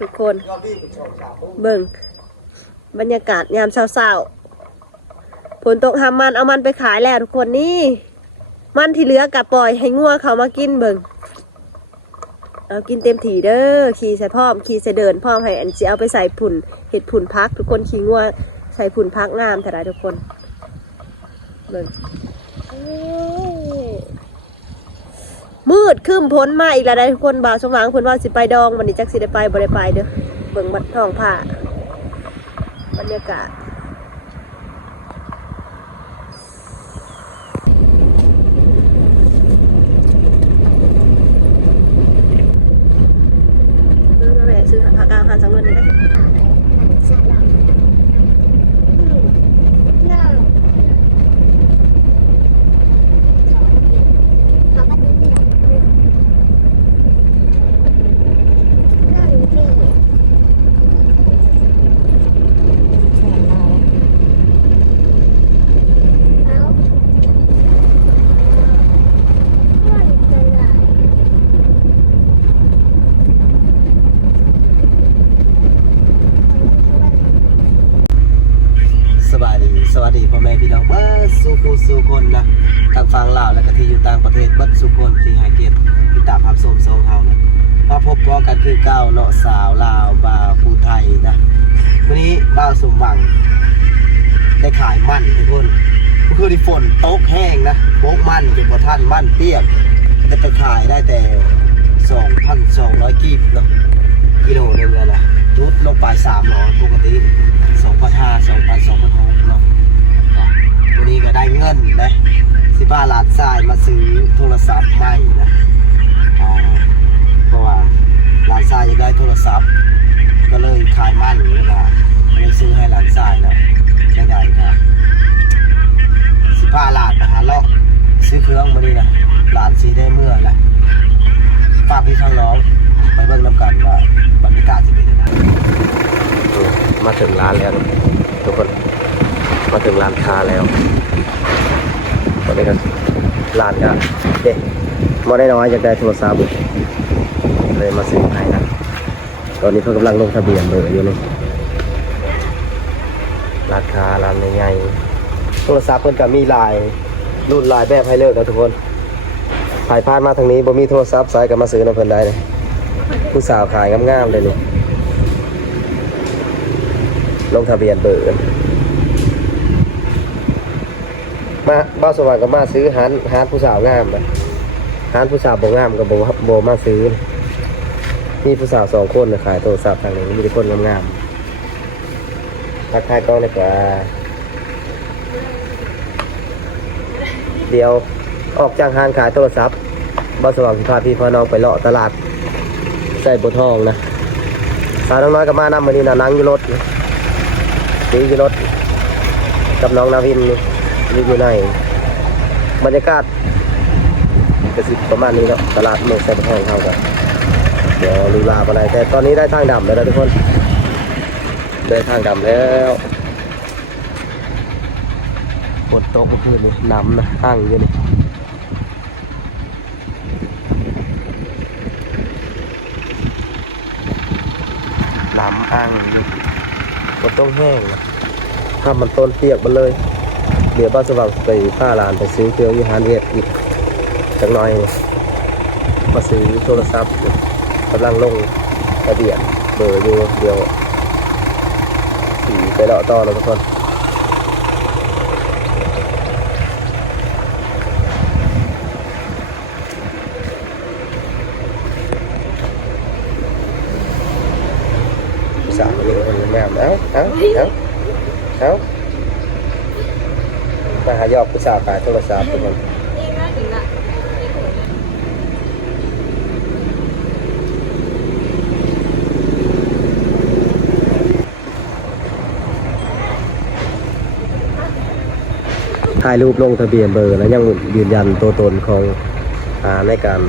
ทุกคนเบิ่งบรรยากาศยามเช้าๆฝนตกหามันเอามันไปขายแล้วทุกคนนี่มันที่เหลือกับปล่อยให้งัวเขามากินเบิ่งเอากินเต็มถี่เด้อขี่ใส่พร้อมขี่ใส่เดินพร้อมให้อันสิเอาไปใส่ผุ่นเห็ดผุ่นพักทุกคนขี่งัวใส่ผุ่นพักงามแต่ละทุกคนเบิ่งมืดครึ้มพ้นมาอีกแล้วได้ทุกคนบ่าวสว่างเพิ่นว่าสิไปดองวันนี้จักสิได้ไปบ่ได้ไปเด้อเบิ่งบัดท้องผ้าบรรยากาศแม่ซื้อผักกาดหาสังเงินนี่ได้สวัสดีพ่อแม่พี่น้องบ้านสู่คนนะทางฝั่งลาวและก็ที่อยู่ต่างประเทศบ้านสุคนที่หายเกียรติที่ตามรับชมทรงเฮานะมาพบพ้องกันคือเก้าเนาะสาวลาวบ่าวผู้ไทยนะวันนี้บ่าวสมหวังได้ขายมันทุกคนก็คือที่ฝนตกแห้งนะโบกมันเป็นบ่ทันมันเปียกได้ไปขายได้แต่ 2,200 กีบเนาะกิโลนึงเลยนะรุดลงไป300ปกติ2,500 2,600เนาะวันนี้ก็ได้เงินนะ15 ล้านทรายมาซื้อโทรศัพท์ใหม่นะเพราะว่าล้านทรายอยากได้โทรศัพท์ก็เลยขายมันนี่นะเลยซื้อให้ล้านทรายแล้วใหญ่ๆครับ15 ล้านนะฮะเลาะซื้อเครื่องมาดีนะล้านสีได้เมื่อนะฝากพี่ข้างน้องไปเบิ่งน้ำกันว่าบรรยากาศจะเป็นยังไงมาถึงร้านแล้วทุกคนมาถึงร้านค้าแล้วตอนนี้ก็ร้านก็เด็กมาได้น้อยอยากได้โทรศัพท์เลยมาซื้อให้นะตอนนี้เพิ่งกำลังลงทะเบียนเบอร์อยู่นี่ร้านค้าร้านใหญ่ๆโทรศัพท์เพิ่นก็มีหลายรุ่นหลายแบบให้เลือกนะทุกคนถ่ายผ่านมาทางนี้บ่มีโทรศัพท์สายก็มาซื้อน้ำเพิ่นได้เลยผู้สาวขายงามๆเลยนี่ลงทะเบียนเบอร์มาบ้านสว่างก็มาซื้อหารผู้สาวงามนะหารผู้สาวบ่งามก็บ่มาซื้อมีผู้สาว2 คนนะขายโทรศัพท์ทางนี้มีแต่คนงามๆทักทายกล้องเลยกว่าเดี๋ยวออกจากห้างขายโทรศัพท์บ้านสว่างสิพาพี่พ่อน้องไปเลาะตลาดใส่บัวทองนะสาวน้อยก็มานำมานี่นะนั่งอยู่รถนี่อยู่รถกับน้องนาวินนี่อยู่ในบรรยากาศกระสิบประมาณนี้เนาะตลาดเมืองใส่บัวทองเขากันเดี๋ยวลีลาไปไหนแต่ตอนนี้ได้ทางดำแล้วนะทุกคนได้ทางดำแล้วฝนตกเมื่อคืนนี้น้ำนะตั้งอยู่นี่น้ำอ้างอยู่มันต้องแห้งนะถ้ามันต้นเปียกมันเลยเดี๋ยวบ้านสว่างไปผ้าลานไปซื้อเครื่องยูฮานเวทอีกจักหน่อยมาซื้อโทรศัพท์กำลังลงทะเบียนเบอร์อยู่เดียวสีไปเลาะต่อแล้วทุกคนสาวนี่คนงามเอามาหายอกผู้สาวขายโทรศัพท์ทุกคนถ่ายรูปลงทะเบียนเบอร์แล้วยังยืนยันตัวตนของในการ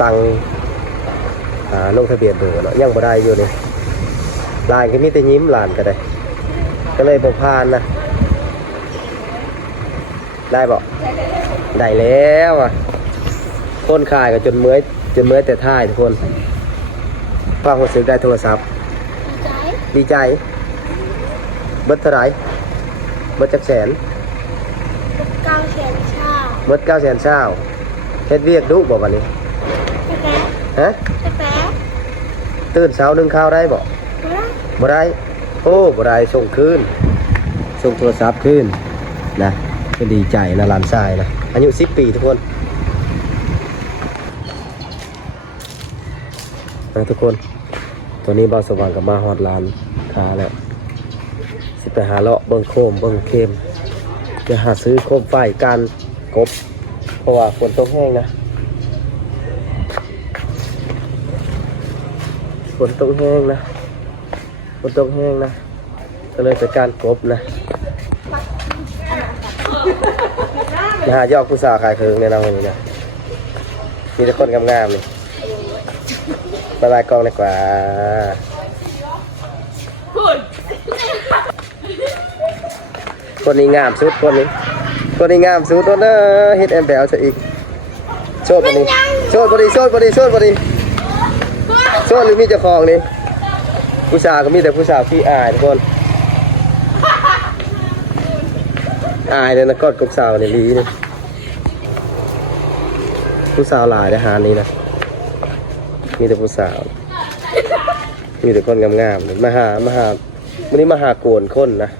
ตั้งลงทะเบียนเบอร์เนาะยังบ่ได้อยู่นี่ลานก็มีแต่ยิ้มลานก็ได้ก็เลยบ่ผ่านนะได้บ่ได้แล้วอ่ะคนขายก็จนเมื่อยแต่ท่ายทุกคน ความรู้สึกได้โทรศัพท์ ใจ ดีใจเบิดเท่าไหร่เบิดจักแสน กลางแขนชา เบิด900,000เช้าเฮ็ดเวียกดุบ่บัดนี้ กาแฟ ฮะ กาแฟ ตื่นเช้านึ่งข้าวได้บ่บ่ได้โอ้บ่ได้ส่งคืนส่งโทรศัพท์คืนนะก็ดีใจนะหลานชายนะอายุ10 ปีทุกคนนะทุกคนตัวนี้บ่าวสว่างกับมาฮอดร้านค้าแล้วสิไปหาเลาะเบิ่งโคมเบิ่งเข็มจะหาซื้อโคมไฟการกบเพราะว่าฝนตกแห้งนะฝนตกแห้งนะฝนตกแห้งนะก็เลยไปการกบนะมาหายอกผู้สาวขายเคิงในเราอย่างนี้นะมีแต่คนงามๆนี่บายบายกล้องดีกว่าคนนี้งามสุดคนนี้งามสุดเนอะเฮ็ดแอมแบลจะอีกโชดบดีโชดบดีโชดบดีโชดบดีโชดหรือมีเจ้าของนี่ผู้สาวก็มีแต่ผู้สาวที่อายทุกคนอายเลยนะกอดกับสาวในลีนี่ผู้สาวหลายทหารนี้นะมีแต่ผู้สาวมีแต่คนงามๆเลยมาหาวันนี้มาหาโกนคนนะ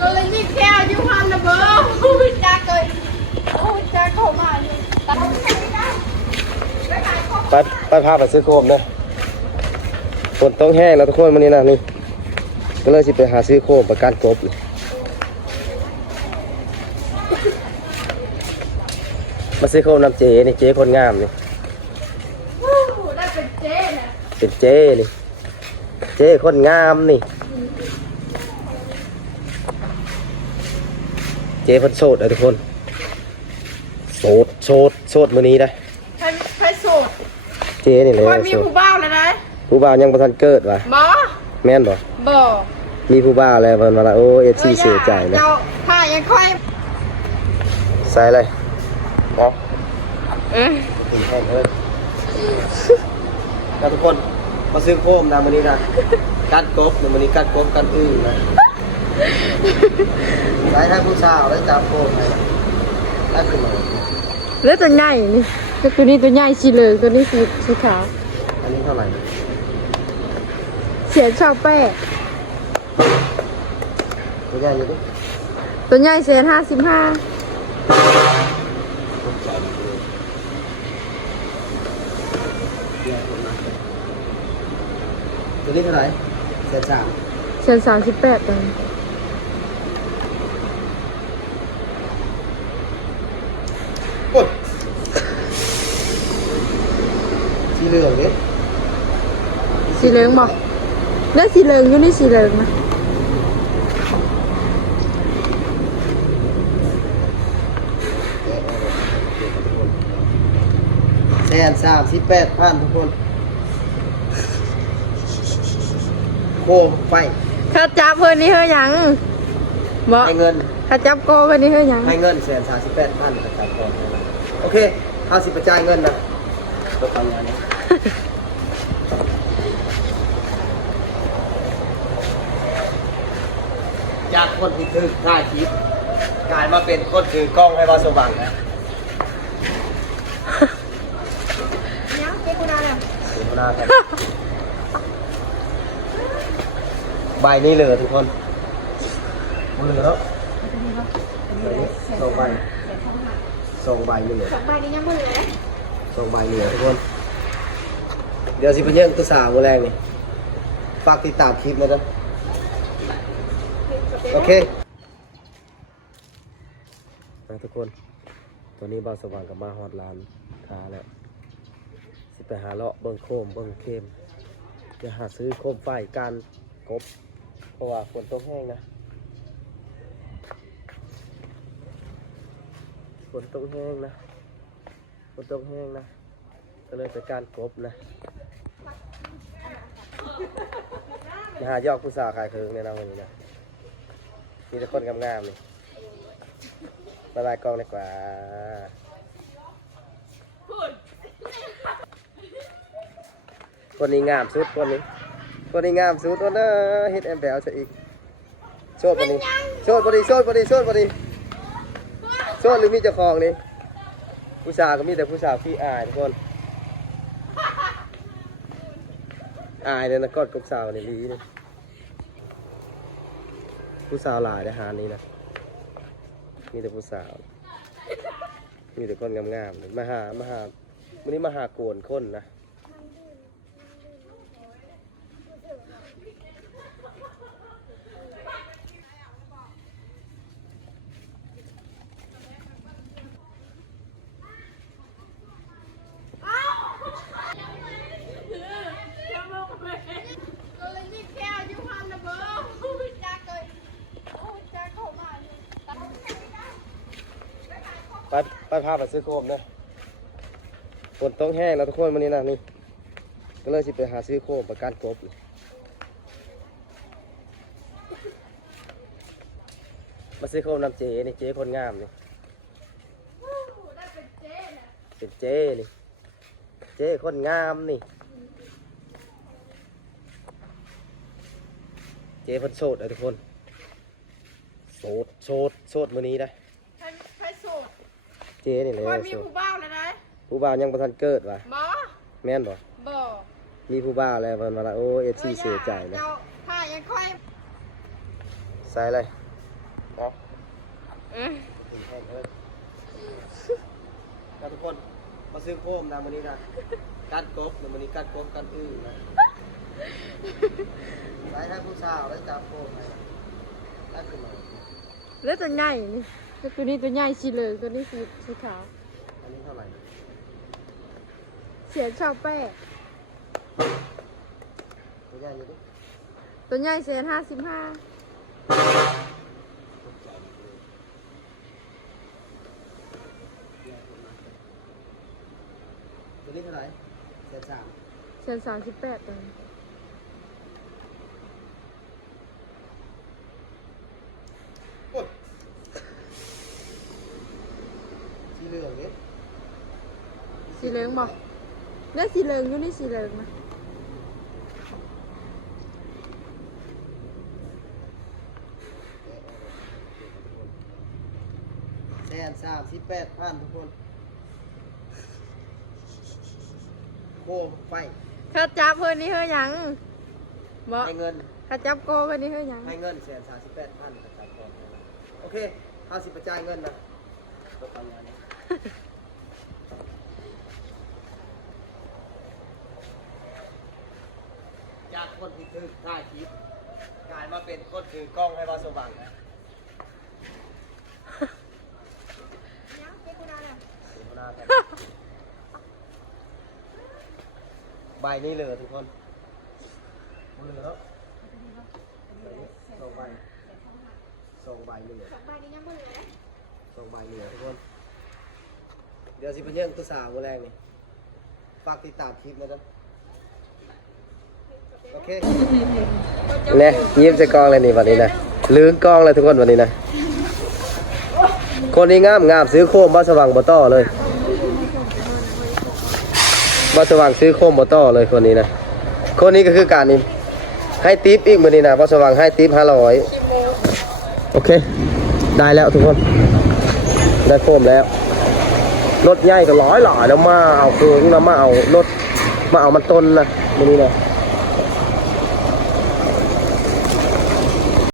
ก็เลยมีแก้วอยู่พันนะเบอร์จักเลยจักเข้ามาเลย ไปพาไปซื้อโคมนะฝนต้องแห้งแล้วทุกคนวันนี้นะนี่ก็เลยสิไปหาซื้อโคมประกันกบมาซื้อโคมน้ำเจนี่เจคนงามนี่ ได้เป็นเจ๊เนี่ย เป็นเจนี่เจคนงามนี่เจเพันโสดเลยทุกคนโสดมื้อนี้ได้ ใครโสด เจนี่เลย คนมีผู้บ้าวแล้วนะ ผู้บ่าวยังบ่ทันเกิดว่ะ หมอ แม่นบ่ บ่ มีผู้บ่าวแล้วเพิ่นว่าโอ้ FC เสียใจนะ เจ้าถ้ายังค่อย ใส่อะไรเนาะ เออ ถึงแห้งเพิ่นแล้วทุกคนมาซื้อโคมนะมื้อนี้นะกัดกบมื้อนี้กัดกบกันอึ้งนะใส่ทางผู้สาวแล้วจับโคมให้ได้ขึ้นมา แล้วตัวใหญ่นี่ตัวนี้ตัวใหญ่สีเหลืองตัวนี้สีขาว อันนี้เท่าไหร่ เสียช่องแป้ง ตัวใหญ่อยู่ดิ ตัวใหญ่เสีย55ตัวนี้เท่าไหร่เศษ3เสีย38ตัง กดสีเหลืองดิ สีเหลืองบอกแล้วสีเหลืองอยู่นี่สีเหลืองนะ 138,000ทุกคนโคมไฟ ถ้าจับเพื่อนนี่เฮ้ยยังบอก ให้เงิน ถ้าจับโกเพื่อนนี่เฮ้ยยัง ให้เงิน138,000นะครับก่อนนะโอเคเอาสิไปจ่ายเงินนะตัวทำงานนี้จากคนที่ถือถ่ายคลิปกลายมาเป็นคนถือกล้องให้มาสว่างนะ ยังเจ๊กูนานแล้ว ถึงหน้ากันใบนี้เหลือทุกคนเหลือแล้ว2 ใบ2 ใบนี่เหลือ 2 ใบนี้ยังไม่เหลือ 2 ใบเหลือทุกคน เดี๋ยวสิไปเยี่ยงตัวสาวมื้อแรงนี่ฝากติดตามคลิปนะจ๊ะโอเคนะทุกคนตอนนี้บ่าวสว่างกับมาฮอดร้านค้าแล้วสิไปหาเลาะเบิ่งโคมเบิ่งเข็มจะหาซื้อโคมไฟการกบเพราะว่าฝนตกแห้งนะฝนตกแห้งนะฝนตกแห้งนะก็ ก็เลยไปการกบนะมาหายอกผู้สาวขายเคิงในเราวันนี้นะมีแต่คนงามๆนี่บายบายกองดีกว่าคนนี้งามสุดคนนี้งามสุดตัวน่ะเฮ็ดแอมแบลซะอีกโชดบ่นี้โชดบ่ดีโชดบ่ดีโชดบ่ดีโชดหรือมีเจ้าของนี่ผู้สาวก็มีแต่ผู้สาวขี้อายทุกคนอายเลยนะกอดกับสาวนี่ลีนี่ผู้สาวหลายอาหารนี้นะมีแต่ผู้สาวมีแต่คนงามๆเลยมาหาวันนี้มาหาโกนคนนะก็เลยมีแก้วอยู่พันระเบิดจักเลยโอ้จักเข้ามาอยู่ ไปพาไปซื้อโคมนะฝนต้องแห้งแล้วทุกคนวันนี้นะนี่ก็เลยสิไปหาซื้อโคมประกันกบมาซื้อโคมน้ำเจนี่เจคนงามนี่ ได้เป็นเจ๊น่ะ เป็นเจนี่เจคนงามนี่เจเพิ่นโสดเลยทุกคนโสดมื้อนี้นะ ใครโสด เจนี่เลย คอย โส มี ด ผู้บ่าวแล้วนะ ผู้บ่าวยังบ่ทันเกิดว่ะ บ่ แม่นบ่ บ่ มีผู้บ่าวแล้วเพิ่นว่าละโอ้เอฟซีเสียใจนะ เจ้าผ้ายังค่อย ใส่เลยเนาะ เออ ครับทุกคนมาซื้อโคมนะมื้อนี้นะกัดกบมื้อนี้กัดกบกันอื้อนะใส่ให้ผู้สาวแล้วจับโคมให้ได้ขึ้นมา แล้วตัวใหญ่นี่ตัวนี้ตัวใหญ่สีเหลืองตัวนี้สีขาว อันนี้เท่าไหร่ เสียชอบแป้ง ตัวใหญ่อยู่ดิ ตัวใหญ่เสีย55ตัวนี้เท่าไหร่เศษสาม เสีย38ตัวนี้ โอ้ยสีเหลืองดิ สีเหลืองบ่แล้วสีเหลืองอยู่นี่สีเหลืองนะ 138,000ทุกคนโคมไฟ ถ้าจับเพิ่นนี่เฮาหยังบ่ ให้เงิน ถ้าจับโกเพิ่นนี่เฮาหยัง ให้เงิน138,000ประจำก่อนโอเคเอาสิประจ่ายเงินนะตกทำงานนี้จากคนที่ถือถ่ายคลิปกลายมาเป็นคนถือกล้องให้มาสว่างนะใบนี้เหลือทุกคนเหลือแล้ว2 ใบเหลือ 2ใบนี้ยังบ่เหลือ 2 ใบเหลือทุกคน เดี๋ยวสิเป็นเรื่องตัวสาวแรงนี่ฝากติดตามคลิปนะจ๊ะโอเคเนี่ยยิ้มใส่กล้องเลยนี่วันนี้นะลื้อกล้องเลยทุกคนวันนี้นะคนนี้งามซื้อโคมบ้าสว่างบ่ต่อเลยบ้าสว่างซื้อโคมบ่ต่อเลยคนนี้นะคนนี้ก็คือการนี้ให้ทิปอีกมื้อนี้นะบ้าสว่างให้ทิป500โอเคได้แล้วทุกคนได้โคมแล้วรถใหญ่ก็หลายแล้วมาเอาเครื่องแล้วมาเอารถมาเอามันต้นนะมื้อนี้นะ